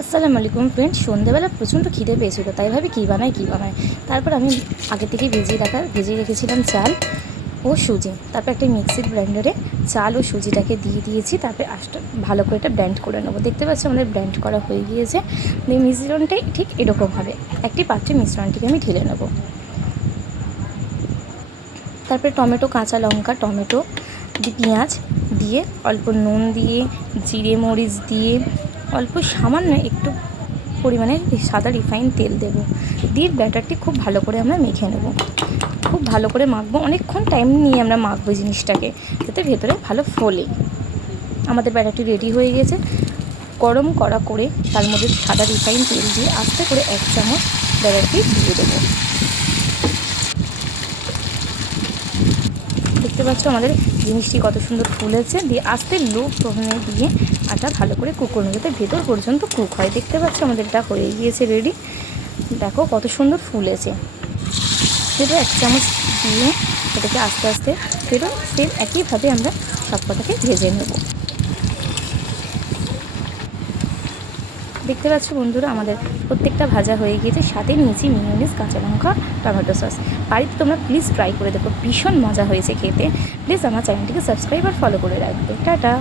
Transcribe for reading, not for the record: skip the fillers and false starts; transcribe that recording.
আসসালামু আলাইকুম ফ্রেন্ডস, সন্ধ্যেবেলা প্রচণ্ড খিদে পেয়েছিল, তাই ভাবি কী বানাই। তারপর আমি আগে থেকে ভেজে রেখেছিলাম চাল ও সুজি। তারপর একটা মিক্সির ব্লেন্ডারে চাল ও সুজিটাকে দিয়ে দিয়েছি। তারপরে ভালো করে এটা ব্লেন্ড করে নেবো। দেখতে পাচ্ছি আমাদের ব্লেন্ড করা হয়ে গিয়েছে। মিশ্রণটাই ঠিক এরকম হবে। একটি পাত্রে মিশ্রণটিকে আমি ঢেলে নেব। তারপরে টমেটো, কাঁচা লঙ্কা, পেঁয়াজ দিয়ে, অল্প নুন দিয়ে, জিরে মরিচ দিয়ে, অল্প সামান্য একটু পরিমাণে সাদা রিফাইন তেল দেব। দিয়ে ব্যাটারটি খুব ভালো করে আমরা মেখে নেব। খুব ভালো করে মাখবো, অনেকক্ষণ টাইম নিয়ে আমরা মাখবো জিনিসটাকে, যাতে ভেতরে ভালো ফোলে। আমাদের ব্যাটারটি রেডি হয়ে গেছে। গরম করা করে তার মধ্যে সাদা রিফাইন তেল দিয়ে আস্তে করে 1 চামচ ব্যাটারটি দিয়ে দেবো। দেখতে পাচ্ছ আমাদের জিনিসটি কত সুন্দর ফুলেছে। দিয়ে আস্তে লো ফ্লেমে দিয়ে আটা ভালো করে কুক করুন, যাতে ভেতর পর্যন্ত কুক হয়। দেখতে পাচ্ছ আমাদের এটা হয়ে গিয়েছে রেডি। দেখো কত সুন্দর ফুলেছে। সেটা 1 চামচ দিয়ে এটাকে আস্তে আস্তে সেম একইভাবে আমরা সব কটাকে ভেজে নেব। দেখতে পাচ্ছ বন্ধুরা, আমাদের প্রত্যেকটা ভাজা হয়ে গিয়েছে। সাথে নিয়েছি মিয়োনিজ, কাঁচা লঙ্কা, টমেটো সস। বাড়িতে তোমরা প্লিজ ট্রাই করে দেখো, ভীষণ মজা হয়েছে খেতে। প্লিজ আমার চ্যানেলটিকে সাবস্ক্রাইব আর ফলো করে রাখবে। টাটা।